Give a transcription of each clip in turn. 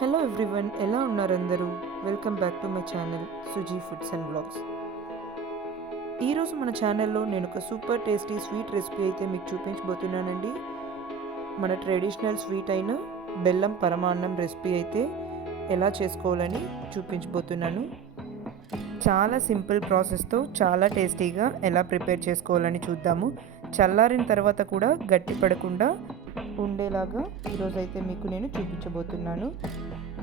Hello everyone ఎలా ఉన్నారు అందరూ? Welcome back to my channel Suji foods and blogs ఈరోజు మన ఛానల్లో నేను ఒక సూపర్ టేస్టీ స్వీట్ రెసిపీ అయితే మీకు చూపించబోతున్నానండి. మన ట్రెడిషనల్ స్వీట్ అయిన బెల్లం పరమాన్నం రెసిపీ అయితే ఎలా చేసుకోవాలని చూపించబోతున్నాను. చాలా సింపుల్ ప్రాసెస్తో చాలా టేస్టీగా ఎలా ప్రిపేర్ చేసుకోవాలని చూద్దాము. చల్లారిన తర్వాత కూడా గట్టి పడకుండా ఉండేలాగా ఈరోజు అయితే మీకు నేను చూపించబోతున్నాను.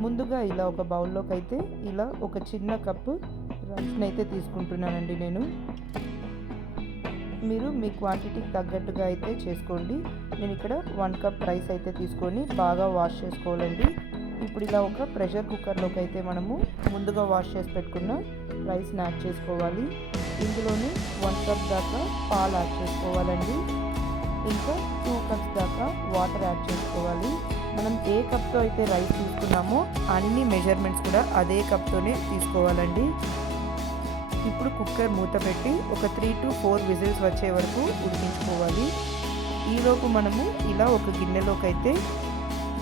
ముందుగా ఇలా ఒక బౌల్లోకి అయితే ఇలా ఒక చిన్న కప్పు రైస్ని అయితే తీసుకుంటున్నానండి నేను. మీరు మీ క్వాంటిటీకి తగ్గట్టుగా అయితే చేసుకోండి. నేను ఇక్కడ వన్ కప్ రైస్ అయితే తీసుకొని బాగా వాష్ చేసుకోవాలండి. ఇప్పుడు ఇలా ఒక ప్రెషర్ కుక్కర్లోకి అయితే మనము ముందుగా వాష్ చేసి పెట్టుకున్న రైస్ని యాడ్ చేసుకోవాలి. ఇందులోనే వన్ కప్ దాకా పాలు యాడ్ చేసుకోవాలండి. ఇంకా టూ కప్స్ దాకా వాటర్ యాడ్ చేసుకోవాలి. మనం ఏ కప్తో అయితే రైస్ తీసుకున్నామో అన్ని మెజర్మెంట్స్ కూడా అదే కప్తోనే తీసుకోవాలండి. ఇప్పుడు కుక్కర్ మూత పెట్టి ఒక త్రీ టు ఫోర్ విజిల్స్ వచ్చే వరకు ఉడికించుకోవాలి. ఈలోపు మనము ఇలా ఒక గిన్నెలోకి అయితే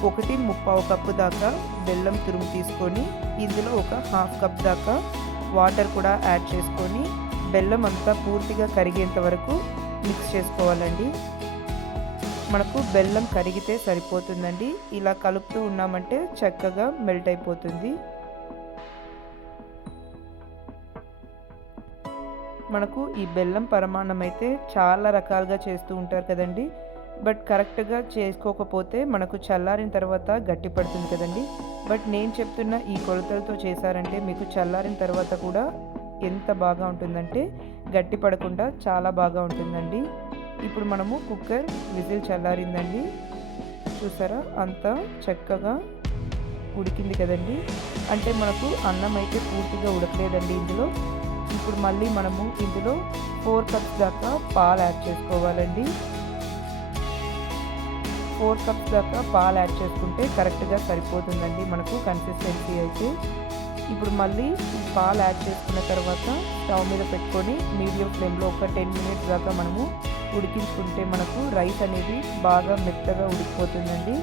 ఒకటి ముప్పావు కప్పు దాకా బెల్లం తురుము తీసుకొని ఇందులో ఒక హాఫ్ కప్ దాకా వాటర్ కూడా యాడ్ చేసుకొని బెల్లం అంతా పూర్తిగా కరిగేంత వరకు మిక్స్ చేసుకోవాలండి. మనకు బెల్లం కరిగితే సరిపోతుందండి. ఇలా కలుపుతూ ఉన్నామంటే చక్కగా మెల్ట్ అయిపోతుంది. మనకు ఈ బెల్లం పరమాణం అయితే చాలా రకాలుగా చేస్తూ ఉంటారు కదండి. బట్ కరెక్ట్గా చేసుకోకపోతే మనకు చల్లారిన తర్వాత గట్టి పడుతుంది కదండి. బట్ నేను చెప్తున్న ఈ కొలతలతో చేశారంటే మీకు చల్లారిన తర్వాత కూడా ఎంత బాగా ఉంటుందంటే గట్టి పడకుండా చాలా బాగా ఉంటుందండి. ఇప్పుడు మనము కుక్కర్ విజిల్ చల్లారిందండి. చూసారా? అంతా చక్కగా ఉడికింది కదండి. అంటే మనకు అన్నం అయితే పూర్తిగా ఉడకలేదండి ఇందులో. ఇప్పుడు మళ్ళీ మనము ఇందులో ఫోర్ కప్స్ దాకా పాలు యాడ్ చేసుకోవాలండి. ఫోర్ కప్స్ దాకా పాలు యాడ్ చేసుకుంటే కరెక్ట్గా సరిపోతుందండి మనకు కన్సిస్టెన్సీ అయితే. ఇప్పుడు మళ్ళీ పాలు యాడ్ చేసుకున్న తర్వాత స్టవ్ మీద పెట్టుకొని మీడియం ఫ్లేమ్లో ఒక టెన్ మినిట్స్ దాకా మనము ఉడికించుకుంటే మనకు రైస్ అనేది బాగా మెత్తగా ఉడికిపోతుందండి.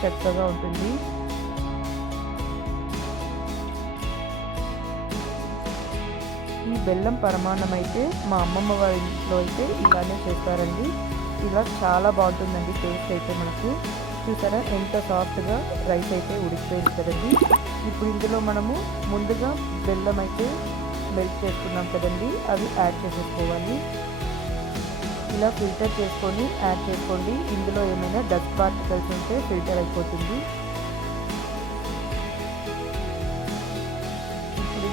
చక్కగా ఉంటుంది. ఈ బెల్లం పరమాణం అయితే మా అమ్మమ్మ వారి ఇంట్లో అయితే ఇలానే చేస్తారండి. ఇలా చాలా బాగుంటుందండి టేస్ట్ అయితే మనకు. చూసారా? ఎంత సాఫ్ట్గా రైస్ అయితే ఉడికిపోయింది కదండి. ఇప్పుడు ఇందులో మనము ముందుగా బెల్లం అయితే మెల్ట్ చేసుకున్నాం కదండి. అవి యాడ్ చేసేసుకోవాలి. ఇలా ఫిల్టర్ చేసుకొని యాడ్ చేసుకోండి. ఇందులో ఏమైనా డస్ట్ పార్టికల్స్ ఉంటే ఫిల్టర్ అయిపోతుంది. ఇప్పుడు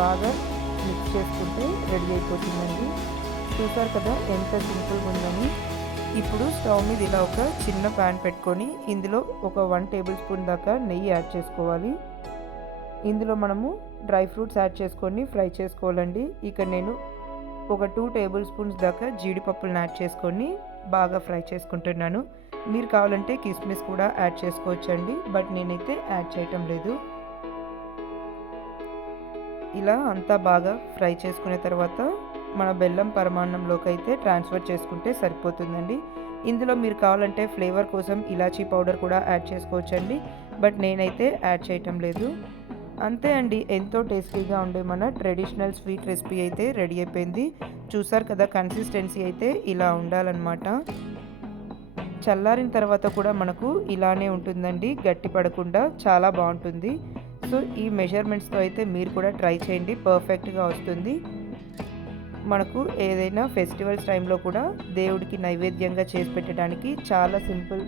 బాగా మిక్స్ చేసుకుంటే రెడీ అయిపోతుందండి. చూసారు కదా ఎంత సింపుల్గా ఉందని. ఇప్పుడు స్టవ్ మీద ఇలా ఒక చిన్న ప్యాన్ పెట్టుకొని ఇందులో ఒక వన్ టేబుల్ స్పూన్ దాకా నెయ్యి యాడ్ చేసుకోవాలి. ఇందులో మనము డ్రై ఫ్రూట్స్ యాడ్ చేసుకొని ఫ్రై చేసుకోవాలండి. ఇక నేను ఒక టూ టేబుల్ స్పూన్స్ దాకా జీడిపప్పులను యాడ్ చేసుకొని బాగా ఫ్రై చేసుకుంటున్నాను. మీరు కావాలంటే కిస్మిస్ కూడా యాడ్ చేసుకోవచ్చండి బట్ నేనైతే యాడ్ చేయటం లేదు. ఇలా అంతా బాగా ఫ్రై చేసుకున్న తర్వాత మన బెల్లం పరమాన్నంలోకి అయితే ట్రాన్స్ఫర్ చేసుకుంటే సరిపోతుందండి. ఇందులో మీరు కావాలంటే ఫ్లేవర్ కోసం ఇలాచీ పౌడర్ కూడా యాడ్ చేసుకోవచ్చండి బట్ నేనైతే యాడ్ చేయటం లేదు. అంతే అండి ఎంతో టేస్టీగా ఉండే మన ట్రెడిషనల్ స్వీట్ రెసిపీ అయితే రెడీ అయిపోయింది. చూసారు కదా కన్సిస్టెన్సీ అయితే ఇలా ఉండాలన్నమాట. చల్లారిన తర్వాత కూడా మనకు ఇలానే ఉంటుందండి గట్టి పడకుండా చాలా బాగుంటుంది. సో ఈ మెజర్మెంట్స్తో అయితే మీరు కూడా ట్రై చేయండి పర్ఫెక్ట్గా వస్తుంది. మనకు ఏదైనా ఫెస్టివల్స్ టైంలో కూడా దేవుడికి నైవేద్యంగా చేసి పెట్టడానికి చాలా సింపుల్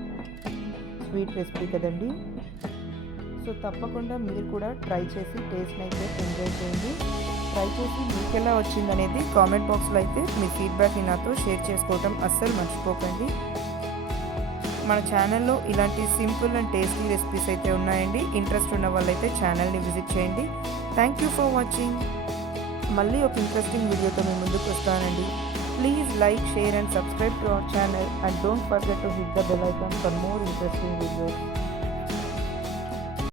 స్వీట్ రెసిపీ కదండి. సో తప్పకుండా మీరు కూడా ట్రై చేసి టేస్ట్ని అయితే ఎంజాయ్ చేయండి. ట్రై చేసి మీకు ఎలా వచ్చిందనేది కామెంట్ బాక్స్లో అయితే మీ ఫీడ్బ్యాక్ని నాతో షేర్ చేసుకోవటం అస్సలు మర్చిపోకండి. మన ఛానల్లో ఇలాంటి సింపుల్ అండ్ టేస్టీ రెసిపీస్ అయితే ఉన్నాయండి. ఇంట్రెస్ట్ ఉన్న వాళ్ళైతే ఛానల్ని విజిట్ చేయండి. Thank you for watching. మళ్ళీ ఒక ఇంట్రెస్టింగ్ వీడియోతో మీ ముందుకు వస్తానండి. Please like share and subscribe to our channel. And don't forget to hit the bell icon for more interesting videos.